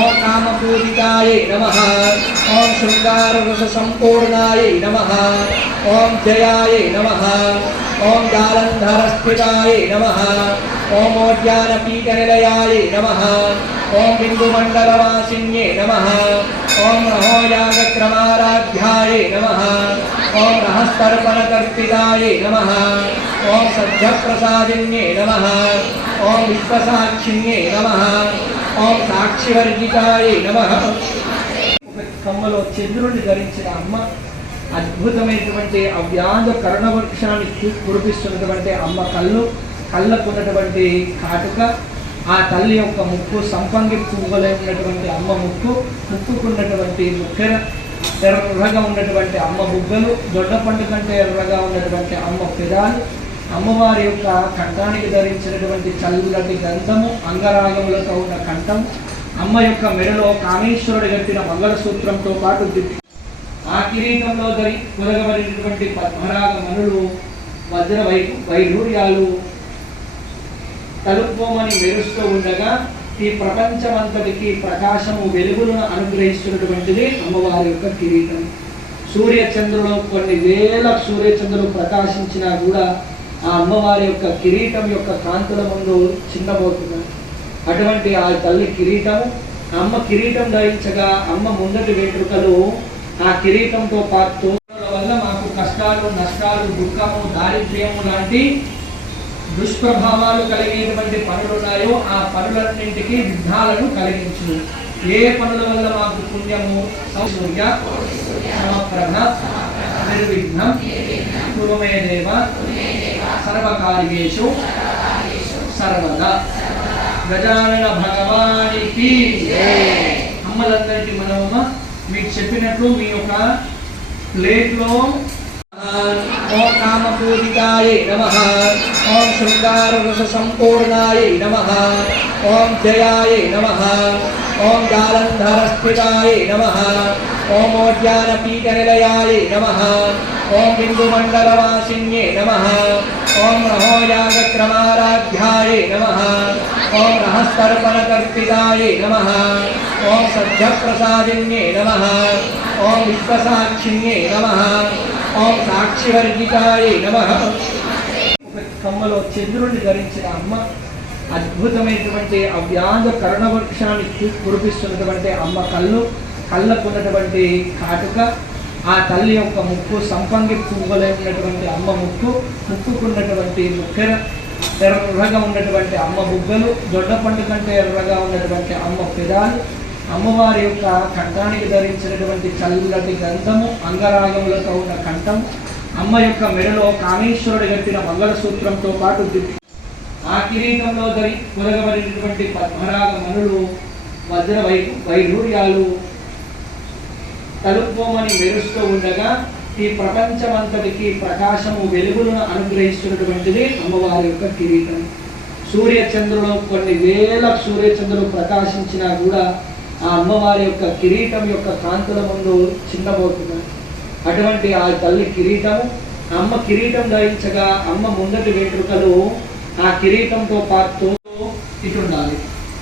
ओम कामपूजितायै नमः ओम शृंगाररससम्पूर्णायै नमः ओम जयायै नमः ओम जालन्धरस्थितायै नमः ओम ओद्यानपीठनिलयायै नमः ओम बिन्दुमण्डलवासिन्यै नमः ओम रहोयागक्रमाराध्यायै नमः ओम रहस्तर्पणकर्पितायै नमः ओम सद्यप्रसादिन्यै नमः ओम विश्वसाक्षिण्यै नमः ओम साक्षिवर्जितायै नमः। కమ్మలో చంద్రుడిని ధరించిన అమ్మ అద్భుతమైనటువంటి అవ్యాజ కరుణవృక్షాన్ని కురిపిస్తున్నటువంటి అమ్మ కళ్ళకున్నటువంటి కాటుక, ఆ తల్లి యొక్క ముక్కు సంపంగి పువ్వులై ఉన్నటువంటి అమ్మ ముక్కుకున్నటువంటి ముక్కెర ఎర్రగా ఉన్నటువంటి అమ్మ బుగ్గలు, దొడ్డ పండు కంటే ఎర్రగా ఉన్నటువంటి అమ్మ పెదాలు, అమ్మవారి యొక్క కంఠానికి ధరించినటువంటి చల్లటి గంధము, అంగరాగములతో ఉన్న కంఠం, అమ్మ యొక్క మెడలో కామేశ్వరుడు కట్టిన మంగళసూత్రంతో పాటు ఆ కిరీటంలో పొదగబడినటువంటి పద్మరాగ మనులు, వజ్ర వైఢూర్యాలు తలుపుకోమని మెరుస్తూ ఉండగా ఈ ప్రపంచమంతటికి ప్రకాశము వెలుగులను అనుగ్రహిస్తున్నటువంటిది అమ్మవారి యొక్క కిరీటం. సూర్యచంద్రులు కొన్ని వేల సూర్యచంద్రులు ప్రకాశించినా కూడా ఆ అమ్మవారి యొక్క కిరీటం యొక్క కాంతుల ముందు చిన్నబోతున్నారు. అటువంటి ఆ తల్లి కిరీటము, అమ్మ కిరీటం ధరించగా అమ్మ ముందటి వెంట్రుకలు ఆ కిరీటంతో పాటు వల్ల మాకు కష్టాలు, నష్టాలు, దుఃఖము, దారిద్ర్యము లాంటి దుష్ప్రభావాలు కలిగేటువంటి పనులు ఉన్నాయో ఆ పనులన్నింటికి విఘ్నాలను కలిగించును. ఏ పనుల వల్ల మాకు పుణ్యము, సౌర్య సమప్రభ నిర్విఘ్నం కురుమే దేవ సర్వకార్యేషు సర్వదా. గజానన భగవానికి అమ్మలందరికీ మనమ్మ మీకు చెప్పినట్లు మీ యొక్క ప్లేట్లో ओम कामपूजितायै नमः ओम शृंगाररससम्पूर्णायै नमः ओम जयायै नमः ओम जालन्धरस्थितायै नमः ओम ओद्यानपीठनिलयायै नमः ओम बिन्दुमण्डलवासिन्यै नमः ओम रहोयागक्रमाराध्यायै नमः ओम रहस्तर्पणकर्पितायै नमः ओम सद्यप्रसादिन्यै नमः ओम विश्वसाक्षिण्यै नमः ओम साक्षिवर्जितायै नमः। కమ్మలో చంద్రుడిని ధరించిన అమ్మ అద్భుతమైనటువంటి అవ్యాజ కరుణవృక్షాన్ని కురిపిస్తున్నటువంటి అమ్మ కళ్ళకున్నటువంటి కాటుక, ఆ తల్లి యొక్క ముక్కు సంపంగి పువ్వులై ఉన్నటువంటి అమ్మ ముక్కుకున్నటువంటి ముక్కెర ఎర్రగా ఉన్నటువంటి అమ్మ బుగ్గలు, దొడ్డ పండు కంటే ఎర్రగా ఉన్నటువంటి అమ్మ పెదాలు, అమ్మవారి యొక్క కంఠానికి ధరించినటువంటి చల్లటి గంధము, అంగరాగములతో ఉన్న కంఠం, అమ్మ యొక్క మెడలో కామేశ్వరుడు కట్టిన మంగళసూత్రంతో పాటు ఆ కిరీటంలో పొదగబడినటువంటి పద్మరాగ మనులు, వజ్ర వైఢూర్యాలు తలుపుకోమని మెరుస్తూ ఉండగా ఈ ప్రపంచమంతటికి ప్రకాశము వెలుగులను అనుగ్రహిస్తున్నటువంటిది అమ్మవారి యొక్క కిరీటం. సూర్యచంద్రులు కొన్ని వేల సూర్యచంద్రులు ప్రకాశించినా కూడా ఆ అమ్మవారి యొక్క కిరీటం యొక్క కాంతుల ముందు చిన్నబోతున్నారు. అటువంటి ఆ తల్లి కిరీటము, అమ్మ కిరీటం ధరించగా అమ్మ ముందటి వెంట్రుకలు ఆ కిరీటంతో పాటు ఇటుండాలి,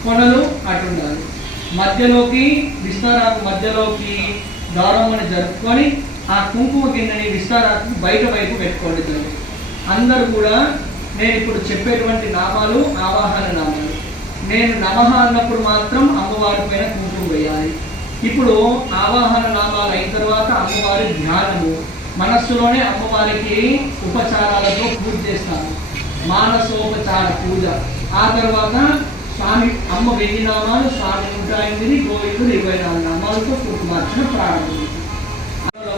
కొనలు అటుండాలి, మధ్యలోకి విస్తారాకు మధ్యలోకి దారమ్మని జరుపుకొని ఆ కుంకుమ గిన్నెని విస్తారాకు బయట వైపు పెట్టుకోండి. అందరూ కూడా నేను ఇప్పుడు చెప్పేటువంటి నామాలు ఆవాహన నామాలు. నేను నమః అన్నప్పుడు మాత్రం అమ్మవారి పైన కుంకుమ వేయాలి. ఇప్పుడు ఆవాహన నామాలు అయిన తర్వాత అమ్మవారి ధ్యానము, మనస్సులోనే అమ్మవారికి ఉపచారాలతో పూజ చేస్తాను, మానసోపచార పూజ. ఆ తర్వాత స్వామి అమ్మ 1000 నామాలు, స్వామి 108, గోవిందుడు 24 నామాలతో కుంకుమార్చన ప్రారంభం.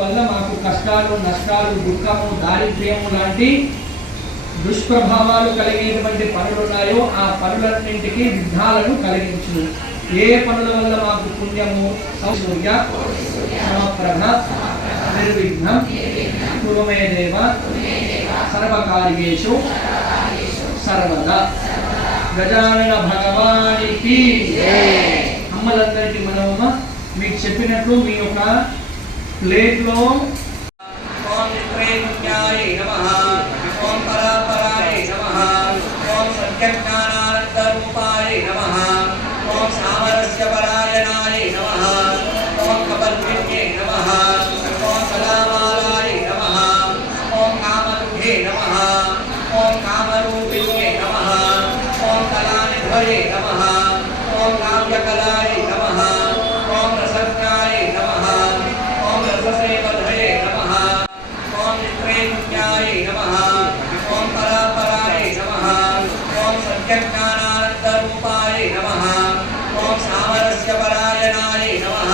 వల్ల మాకు కష్టాలు, నష్టాలు, దుఃఖము, దారిద్ర్యము లాంటి దుష్ప్రభావాలు కలిగేటువంటి పనులు ఉన్నాయో ఆ పనులన్నింటికి విఘ్నాలను కలిగించును. ఏ పనుల వల్ల మాకు పుణ్యము, సౌర్య సమప్రభ నిర్విఘ్నం కురుమే దేవ సర్వకార్యేషు సర్వదా. గజానన భగవానికి అమ్మలందరికీ మనమ్మ మీకు చెప్పినట్లు మీ యొక్క ప్లేట్లో ఓం త్రైగుణ్యాయ నమః ఓం పరాపరాయ నమః ఓం సత్యజ్ఞానానంద రూపాయ నమః ఓం సామరస్య పరాయ कपालपरायणाय नमः ओम कपालविद्ये नमः ओम कलामालाय नमः ओम कामरुद्धे नमः ओम कामरूपिण्ये नमः ओम कलानिधये नमः ओम काव्यकलाय नमः ओम रसज्ञाय नमः ओम रससेवधये नमः ओम नित्रेज्ञाय नमः ओम परापराय नमः ओम सत्यज्ञानानन्दरूपाय नमः ओम सामरस्यपरायणाय नमः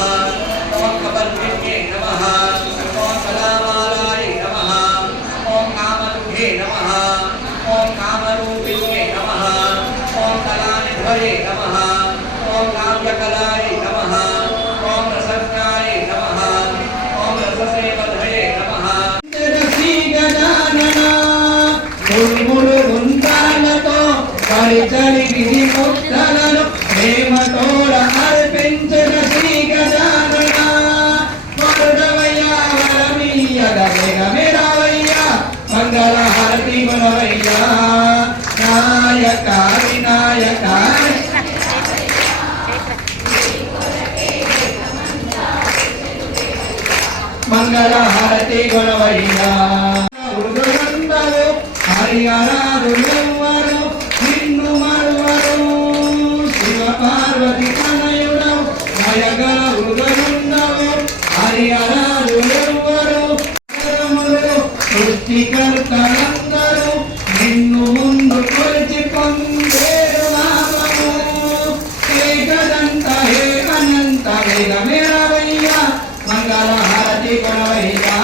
ओम कपालविद्ये नमः ओम कलामालाय नमः ओम कामरुद्धे नमः ओम कामरूपिण्ये नमः ओम कलानिधये नमः ओम काव्यकलाय नमः ओम रसज्ञाय नमः ओम रससेवधये नमः శ్రీ గజానన మురుమురు గుండాలతో పరిచరి విధి ముక్తలను ప్రేమతోడ అర్పించిన శ్రీ గజానన వరుడవయ్యా వరమీయగ వేగమిరావయ్యా మంగళ హారతి గుణవయ్యా నాయక వినాయక మంగళ హారతి గుణవయ్యా మృదులందరూ హరిహరాదులెవ్వరు నిన్ను మరువరు శివ పార్వతి తనయుడవు నయగల హృదయుండవు హరిహరాదులెవ్వరు సృష్టికర్తలందరూ నిన్ను ముందు కొలిచి పొందేరు నామము ఏకదంత హే అనంత వేగమేరవయ్యా మంగళ హారతి గుణవయ్యా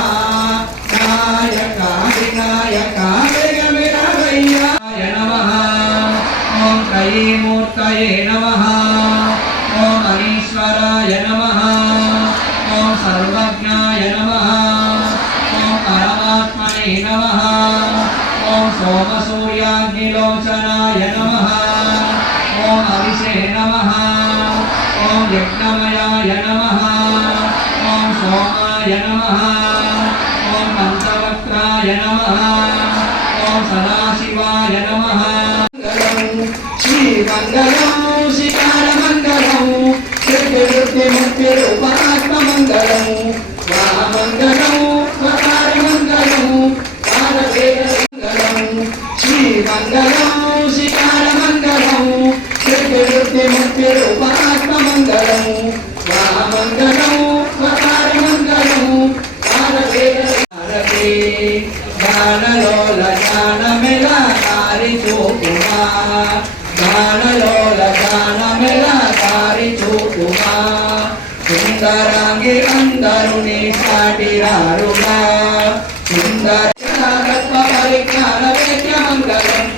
నాయక వినాయక వేగమేరవయ్యా నమః ఓం త్రయీమూర్తయే నమః ఓం అనీశ్వరాయ నమః ఓం సర్వజ్ఞాయ నమః ఓం పరమాత్మనే నమః ఓం సోమసూర్యాగ్నిలోచనాయ నమః ఓం అవిషే నమః ఓం యజ్ఞమయాయ నమః ఓం సోమాయ నమః ఓం పంచవక్త్రాయ నమః ఓం సదాశివాయ నమః శ్రీ మంగళం శిఖర మంగళం కీర్తి ముక్తి రూపాత్మ మంగళం మంగళం స్వకార మంగళం మంగళం శ్రీ మంగళం శిఖర మంగళం కీర్తి ముక్తి రూపాత్మ మంగళం మంగళం స్వకార మంగళం గానలోల గానమెల కారి చూపుమా గానలోల గానమెల కారి చూపుమా సుందరాంగి అందరుని సాటిరారుగా సుందర పరిజ్ఞాన వేద్య మంగళం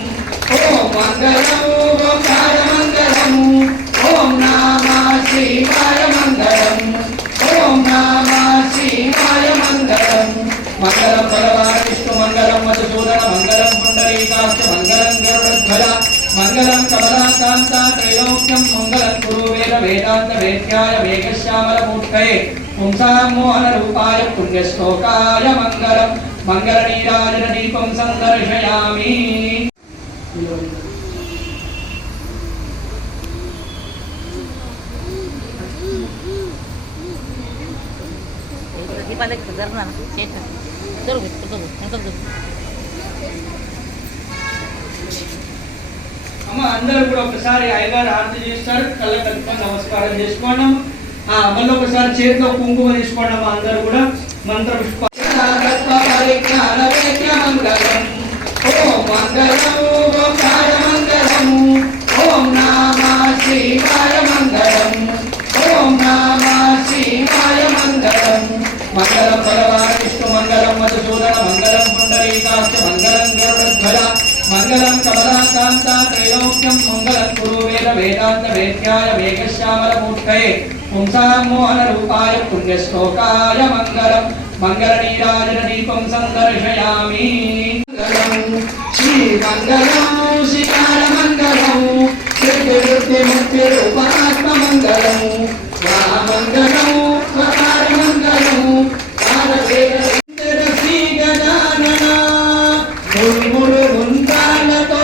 ఓం మంగళం ఓంకార మంగళం ఓం నమ శివాయ మంగళం ఓం నమ శివాయ మంగళం మంగళం భగవాన్ విష్ణు మంగళం మధుసూదన మంగళం పుండరీకాక్ష మంగళం గరుడధ్వజ మంగళం కమలాకాంత త్రైలోక్యం మంగళం కురు వేద వేదాంత వేద్యాయ వేగశ్యామల మూర్తయే పుంసాం మోహన రూపాయ పుణ్యశ్లోకాయ మంగళం మంగళ నీరాజన దీపం సందర్శయామి దీపాలకి జరుగుతున్నాను దొరుకు అమ్మ అందరూ కూడా ఒకసారి అయ్యగారు ఆరతి చేస్తారు కళ్ళ కట్టుకొని నమస్కారం చేసుకోండి మళ్ళీ ఒకసారి చేతిలో కుంకుమ తీసుకోండి అమ్మ అందరూ కూడా మంత్ర పుష్ప ఓం మంగళం ఓంకార మంగళం ఓం నమ శివాయ మంగళం ఓం నమ శివాయ మంగళం మంగళం భగవాన్ విష్ణు మంగళం మధుసూదన మంగళం పుండరీకాక్ష మంగళం గరుడధ్వజ మంగళం కమలాకాంత త్రైలోక్యం మంగళం కురు వేద వేదాంత వేద్యాయ వేగశ్యామల మూర్తయే పుంసాం మోహన రూపాయ పుణ్యశ్లోకాయ మంగళం మంగళ నీరాజన దీపం సందర్శయామి శ్రీ మంగళం శిఖర మంగళం కీర్తి ముక్తి రూపాత్మ మంగళం మంగళం స్వకార మంగళం శ్రీ గజానన మురుమురు గుండాలతో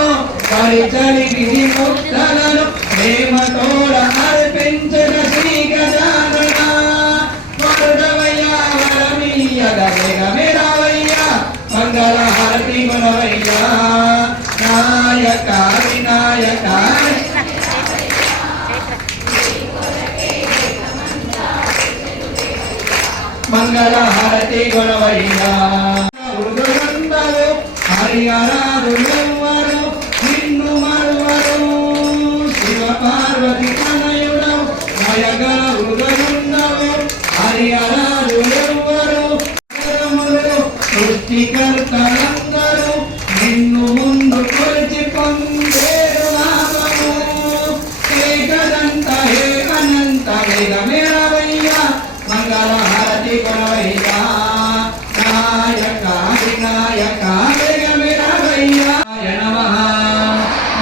పరిచరి విధి ముక్తలను ప్రేమతోడ అర్పించిన శ్రీ మంగళహారతి గొడవయ్యా ఉదురుండవు హరిహరాదులెవ్వరు నిన్ను మరువరు శివ పార్వతి తనయుడవు దయగల ఉదురుండవు హరిహరాదులెవ్వరు సృష్టికర్తలందరూ నిన్ను ముందు కొలిచి పొందేరు లాభము ఏకదంత ఏకనంత వేగమేరవయ్యా మంగళహారతి కొనవయ్యా నాయక వినాయక వేగమేరవయ్యా నమః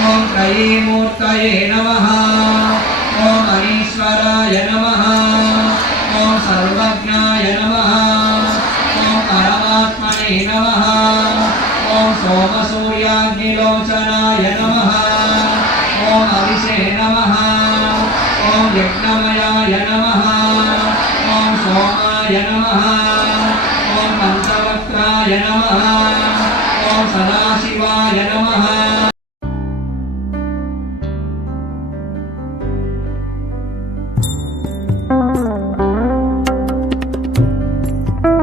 ఓం త్రయీమూర్తయే నమః ఓం అనీశ్వరాయ నమః ఓం సర్వజ్ఞాయ నమః ఓం పరమాత్మనే నమః ఓం సోమసూర్యాగ్నిలోచనాయ నమః ఓం హవిషే నమః ఓం యజ్ఞమయాయ నమః ఓం సోమాయ నమః ఓం పంచవక్త్రాయ నమః ఓం సదా